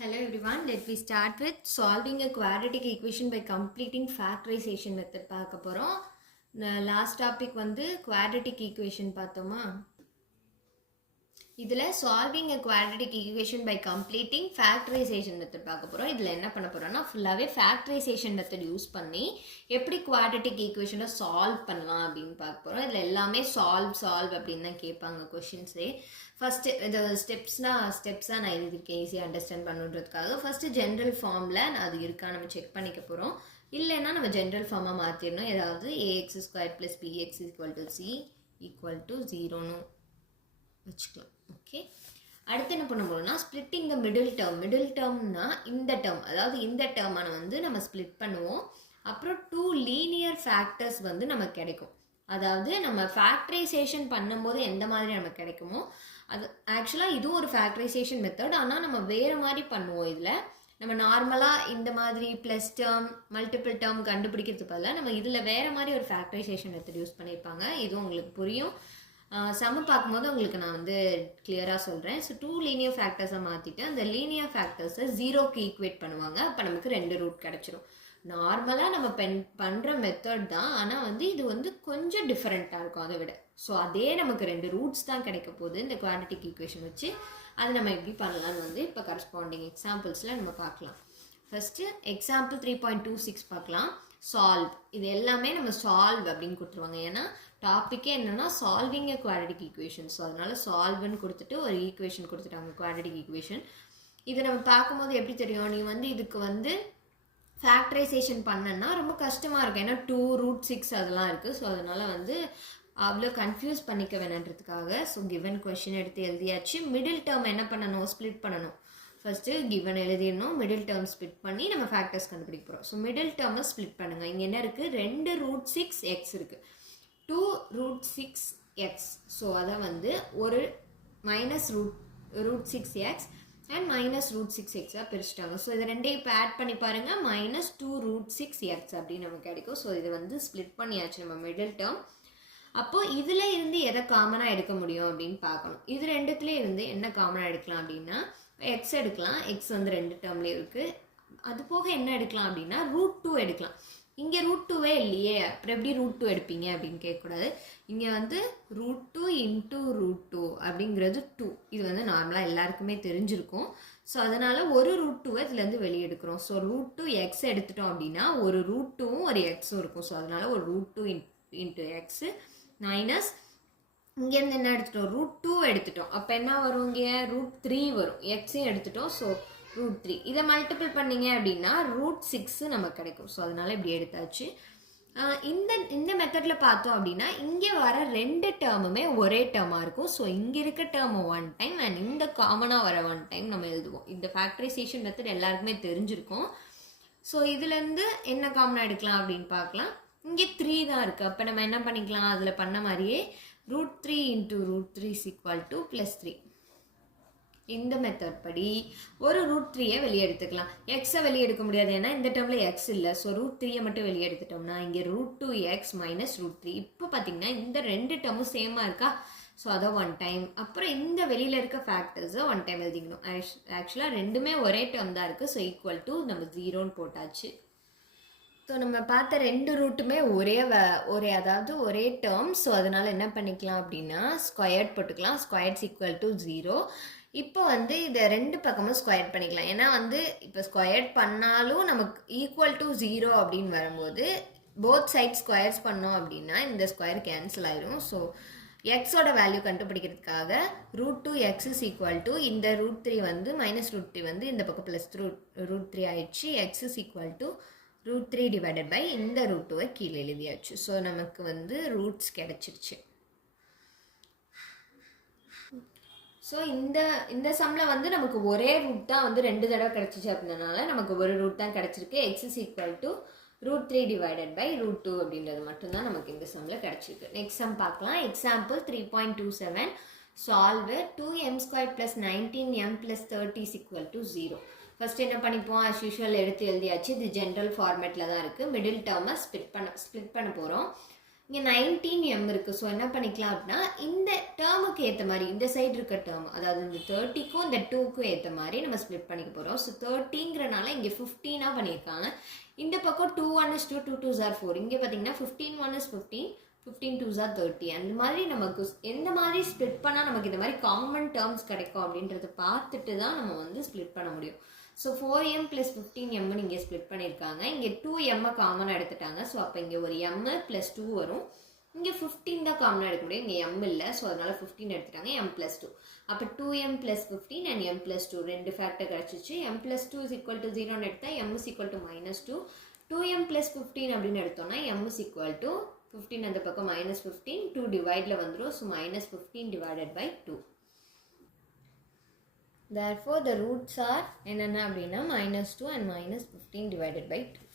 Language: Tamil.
Hello everyone, let me start with solving a quadratic equation by completing factorization method பார்க்க போறோம். லாஸ்ட் டாபிக் வந்து quadratic equation பார்த்தோமா. இதில் solving a quadratic equation by completing factorization method பார்க்க போறோம். இதில் என்ன பண்ண போறோம்னா ஃபுல்லாகவே factorization method யூஸ் பண்ணி எப்படி quadratic equationல சால்வ் பண்ணலாம் அப்படின்னு பார்க்க போறோம். இதில் எல்லாமே சால்வ் அப்படின்னு தான் கேட்பாங்க கொஷின்ஸே. ஃபஸ்ட்டு இந்த ஸ்டெப்ஸாக நான் எழுதியிருக்கேன் ஈஸியாக அண்டர்ஸ்டாண்ட் பண்ணுறதுக்காக. ஃபஸ்ட்டு ஜென்ரல் ஃபார்மில் அது இருக்கா நம்ம செக் பண்ணிக்க போகிறோம். இல்லைன்னா நம்ம ஜென்ரல் ஃபார்மாக மாற்றிடணும். ஏதாவது ax² + bx = c = 0ன்னு வச்சுக்கலாம். ஓகே, அடுத்து என்ன பண்ண போகிறோம்னா ஸ்ப்ளிட்டிங் த மிடில் டேர்ம்னா இந்த டேர்ம், அதாவது இந்த டேர்மை வந்து நம்ம ஸ்ப்ளிட் பண்ணுவோம். அப்புறம் 2 லீனியர் ஃபேக்டர்ஸ் வந்து நமக்கு கிடைக்கும். அதாவது நம்ம ஃபேக்டரைசேஷன் பண்ணும்போது எந்த மாதிரி நமக்கு கிடைக்குமோ அது ஆக்சுவலாக இதுவும் ஒரு ஃபேக்டரைசேஷன் மெத்தட். ஆனால் நம்ம வேறு மாதிரி பண்ணுவோம். இதில் நம்ம நார்மலாக இந்த மாதிரி ப்ளஸ் டேர்ம் மல்டிபிள் டேர்ம் கண்டுபிடிக்கிறதுக்கு பதிலாக நம்ம இதில் வேறு மாதிரி ஒரு ஃபேக்டரைசேஷன் மெத்தட் யூஸ் பண்ணியிருப்பாங்க. இதுவும் உங்களுக்கு புரியும். சம பார்க்கும்போது உங்களுக்கு நான் வந்து கிளியராக சொல்கிறேன். ஸோ 2 லீனியர் ஃபேக்டர்ஸை மாற்றிட்டு அந்த லீனியர் ஃபேக்டர்ஸை 0க்கு ஈக்குவேட் பண்ணுவாங்க. அப்போ நமக்கு 2 ரூட் கிடச்சிரும். நார்மலாக நம்ம பண்ணுற மெத்தட் தான், ஆனால் வந்து இது வந்து கொஞ்சம் டிஃப்ரெண்ட்டாக இருக்கும் அதை விட. ஸோ அதே நமக்கு 2 ரூட்ஸ் தான் கிடைக்க போகுது இந்த குவாட்ரட்டிக் ஈக்குவேஷன் வச்சு. அது நம்ம எப்படி பண்ணலான்னு வந்து இப்போ கரஸ்பாண்டிங் எக்ஸாம்பிள்ஸில் நம்ம பார்க்கலாம். ஃபஸ்ட்டு எக்ஸாம்பிள் 3.26 பார்க்கலாம். சால்வ். இது எல்லாமே நம்ம சால்வ் அப்படின்னு கொடுத்துருவாங்க. ஏன்னா டாப்பிக்கே என்னென்னா சால்விங் எ குவாட்ரட்டிக் ஈக்குவேஷன். ஸோ அதனால சால்வ்னு கொடுத்துட்டு ஒரு ஈக்குவேஷன் கொடுத்துட்டாங்க குவாட்ரட்டிக் ஈக்குவேஷன். இதை நம்ம பார்க்கும்போது எப்படி தெரியும், நீ வந்து இதுக்கு வந்து ஃபேக்டரைசேஷன் பண்ணனா ரொம்ப கஷ்டமாக இருக்கும். ஏன்னா 2√6 அதெல்லாம் இருக்குது. ஸோ அதனால் வந்து அவ்வளோ கன்ஃபியூஸ் பண்ணிக்க வேணுன்றதுக்காக ஸோ கிவன் கொஷின் எடுத்து எழுதியாச்சு. மிடில் டேர்ம் என்ன பண்ணணும், ஸ்ப்ளிட் பண்ணணும். ஃபஸ்ட்டு கிவன் எழுதிடணும், மிடில் டேர்ம் ஸ்ப்ளிட் பண்ணி நம்ம ஃபேக்டர்ஸ் கண்டுபிடிக்க போகிறோம். ஸோ மிடில் டேர்மை ஸ்ப்ளிட் பண்ணுங்கள். இங்கே என்ன இருக்குது, 2√6x இருக்குது, 2√6x. ஸோ அதை வந்து ஒரு -√6x அண்ட் -√6x பிரிச்சுட்டாங்க. ஸோ இதை ரெண்டையும் இப்போ ஆட் பண்ணி பாருங்கள், -2√6x அப்படின்னு நமக்கு கிடைக்கும். ஸோ இது வந்து ஸ்ப்ளிட் பண்ணியாச்சு நம்ம மிடில் டேர்ம். அப்போது இதில் இருந்து எதை காமனாக எடுக்க முடியும் அப்படின்னு பார்க்கணும். இது ரெண்டுத்துலேயே இருந்து என்ன காமனாக எடுக்கலாம் அப்படின்னா எக்ஸ் எடுக்கலாம். எக்ஸ் வந்து 2 டேர்ம்லேயே இருக்குது. அது போக என்ன எடுக்கலாம் அப்படின்னா √2 எடுக்கலாம். இங்கே √2வே இல்லையே, அப்புறம் எப்படி √2 எடுப்பீங்க அப்படின்னு கேட்கக்கூடாது. இங்கே வந்து √2 × √2 அப்படிங்கிறது 2. இது வந்து நார்மலாக எல்லாருக்குமே தெரிஞ்சிருக்கும். ஸோ அதனால் ஒரு √2வை இதுலேருந்து வெளியே எடுக்கிறோம். ஸோ √2x எடுத்துட்டோம் அப்படின்னா ஒரு √2வும் ஒரு எக்ஸும் இருக்கும். ஸோ அதனால் ஒரு √2 × x மைனஸ் இங்கேருந்து என்ன எடுத்துட்டோம், √2 எடுத்துட்டோம். அப்போ என்ன வரும், இங்கே √3 வரும். எக்ஸையும் எடுத்துட்டோம். ஸோ √3 இதை மல்டிபிள் பண்ணிங்க அப்படின்னா √6 நமக்கு கிடைக்கும். ஸோ அதனால் இப்படி எடுத்தாச்சு. இந்த மெத்தடில் பார்த்தோம் அப்படின்னா இங்கே வர 2 டேர்முமே ஒரே டேர்மாக இருக்கும். ஸோ இங்கே இருக்க டேர்ம் 1 டைம் அண்ட் இந்த காமனாக வர 1 டைம் நம்ம எழுதுவோம். இந்த ஃபேக்டரைசேஷன் மெத்தட் எல்லாருக்குமே தெரிஞ்சிருக்கும். ஸோ இதுலேருந்து என்ன காமனாக எடுக்கலாம் அப்படின்னு பார்க்கலாம். இங்கே 3 தான் இருக்குது. அப்போ நம்ம என்ன பண்ணிக்கலாம், அதில் பண்ண மாதிரியே √3 × √3 = +3. இந்த மெத்தட் படி ஒரு √3யை வெளியே எடுத்துக்கலாம். எக்ஸை வெளியே எடுக்க முடியாது, ஏன்னா இந்த டேர்மில் எக்ஸ் இல்லை. ஸோ √3யை மட்டும் வெளியே எடுத்துட்டோம்னா இங்கே √2x - √3. இப்போ பார்த்தீங்கன்னா இந்த 2 டேர்மும் சேமாக இருக்கா. ஸோ அதை 1 டைம், அப்புறம் இந்த வெளியில் இருக்க ஃபேக்டர்ஸை 1 டைம் எழுதிக்கணும். ஆக்சுவலாக ரெண்டுமே ஒரே டேர்ம் தான் இருக்குது. ஸோ = நம்ம 0ன்னு போட்டாச்சு. ஸோ நம்ம பார்த்த 2 ரூட்டுமே ஒரே அதாவது ஒரே டேர்ம். ஸோ அதனால் என்ன பண்ணிக்கலாம் அப்படின்னா ஸ்கொயர்ட் போட்டுக்கலாம். ஸ்கொயர்ட்ஸ் = 0. இப்போ வந்து இதை 2 பக்கமும் ஸ்கொயர் பண்ணிக்கலாம். ஏன்னா வந்து இப்போ ஸ்கொயர்ட் பண்ணாலும் நமக்கு =0 அப்படின்னு வரும்போது போத் சைட் ஸ்கொயர்ஸ் பண்ணோம் அப்படின்னா இந்த ஸ்கொயர் கேன்சல் ஆயிடும். ஸோ எக்ஸோட வேல்யூ கண்டுபிடிக்கிறதுக்காக √2x = இந்த √3 வந்து -√3 வந்து இந்த பக்கம் +√3 ஆயிடுச்சு. x = √3 / இந்த √2வை கீழே எழுதியாச்சு. ஸோ நமக்கு வந்து ரூட்ஸ் கிடச்சிருச்சு. ஸோ இந்த சம்மில் வந்து நமக்கு ஒரே ரூட் தான் வந்து 2 தடவை கிடச்சிச்சு. அப்படின்றனால நமக்கு ஒரு ரூட் தான் கிடச்சிருக்கு. x = √3 / √2 அப்படின்றது மட்டும்தான் நமக்கு இந்த சம்மில் கிடச்சிருக்கு. நெக்ஸ்ட் சம் பார்க்கலாம். Example 3.27 solve 2m² + 19m + 30 = 0. First என்ன பண்ணிப்போம், ஆஸ் யூஷுவல் எடுத்து எழுதியாச்சு. இது ஜென்ரல் ஃபார்மேட்டில் தான் இருக்குது. மிடில் டேர்மை ஸ்ப்ளிட் பண்ண போகிறோம். இங்கே 19m இருக்குது. ஸோ என்ன பண்ணிக்கலாம் அப்படின்னா இந்த டேர்முக்கு ஏற்ற மாதிரி இந்த சைடு இருக்க டேர்ம், அதாவது இந்த 30க்கும் இந்த 2க்கும் ஏற்ற மாதிரி நம்ம ஸ்ப்ளிட் பண்ணிக்க போகிறோம். ஸோ 30ங்கிறனால இங்கே 15ஆக பண்ணியிருக்காங்க. இந்த பக்கம் 2 1 is 2, 2 2s are 4. இங்கே பார்த்தீங்கன்னா 15 1 is 15, 15 2s are 30. அந்த மாதிரி நமக்கு எந்த மாதிரி ஸ்ப்ளிட் பண்ணால் நமக்கு இந்த மாதிரி காமன் டேர்ம்ஸ் கிடைக்கும் அப்படின்றத பார்த்துட்டு தான் நம்ம வந்து ஸ்ப்ளிட் பண்ண முடியும். ஸோ 4m + 15m இங்கே ஸ்ப்ளிட் பண்ணியிருக்காங்க. இங்கே 2m காமனாக எடுத்துட்டாங்க. ஸோ அப்போ இங்கே ஒரு m + 2 வரும். இங்கே 15 தான் காமனாக எடுக்க முடியும். இங்கே m இல்லை. ஸோ அதனால் 15 எடுத்துட்டாங்க. m + 2. அப்போ 2m + 15 and m + 2 ரெண்டு ஃபேக்டர் கிடச்சிச்சு. m + 2 = 0ன்னு எடுத்தால் m = -2. 2m + 15 அப்படின்னு எடுத்தோம்னா m = 15 அந்த பக்கம் -15, 2 டிவைடில் வந்துடும். So -15 / 2. Therefore, the roots are என்னென்ன அப்படின்னா -2 and -15 / 2.